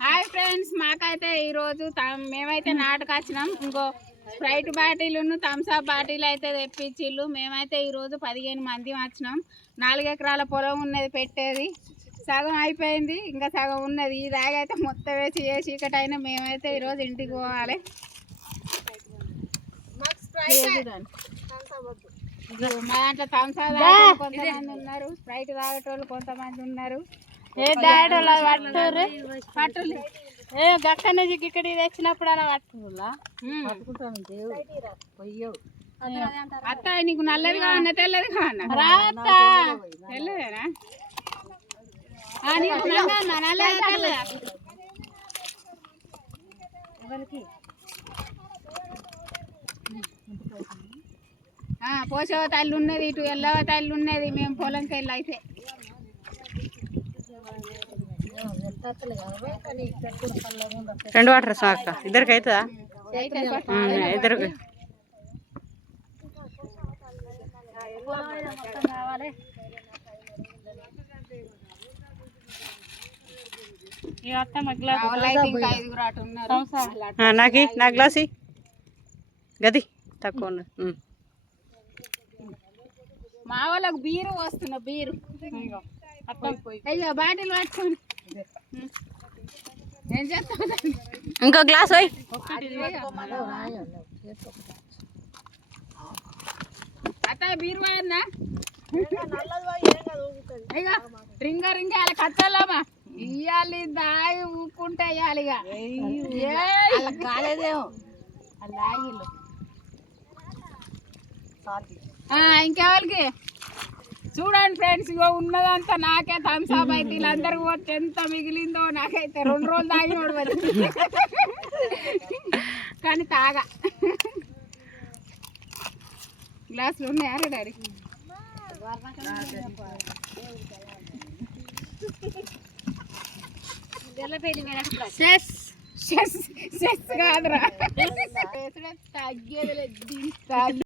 Hi friends, మాకైతే ఈరోజు మేమైతే నాటుకు వచ్చినాం. ఇంకో Sprite bottle Thums Up bottle అయితే తెప్పించిళ్ళు. మేమైతే ఈరోజు 15 మంది వచ్చినాం. 4 ఎకరాల పొలం ఉన్నది పెట్టేది. సగం అయిపోయింది, ఇంకా సగం ఉన్నది. ఈ దాగైతే మొత్తం వేసి ఏ చీకటైనా మేమైతే ఈరోజు ఇంటికి పోవాలి. మా దాంట్లో థమ్స్ అప్ కొంతమంది ఉన్నారు, స్ప్రైట్ తాగేటోళ్ళు కొంతమంది ఉన్నారు. గక్కనే ఇక్కడ తెచ్చినప్పుడు అలా పట్టుకున్నా అత్త నీకు నల్లది కావన్నా తెల్లది కావన్నా? తెల్లదేనా? పోషవ తల్లి ఉన్నది, ఇటు ఎల్లవ తల్లి ఉన్నది. మేము పొలంకి వెళ్ళి అయితే రెండు వాటర్ సాక ఇద్దరికి అవుతుందా? ఇద్దరు నా గ్లాసి గది తక్కువ ఉన్నది. మా వాళ్ళకు బీరు వస్తున్నా, బీరు అయ్యో బాటిల్ పట్టుకోండి. ఏం చేస్తావు? ఇంకో గ్లాస్ పోయి. అత్త బీరు వాడినా రింగ రింగ అలా కట్టాలమ్మా. ఇయ్యాలి దాగి ఊక్కుంటే ఇయ్యాలి. కాలేదేమో ఇంకెవరికి చూడండి ఫ్రెండ్స్, ఇగో ఉన్నదంతా నాకే థమ్స్ అప్ అయితే. వీళ్ళందరికి పోతే ఎంత మిగిలిందో నాకైతే 2 రోజులు తాగినోడు మరి. కానీ తాగా. గ్లాసులు ఉన్నాయా డాడీ? కాదురా తగ్గేది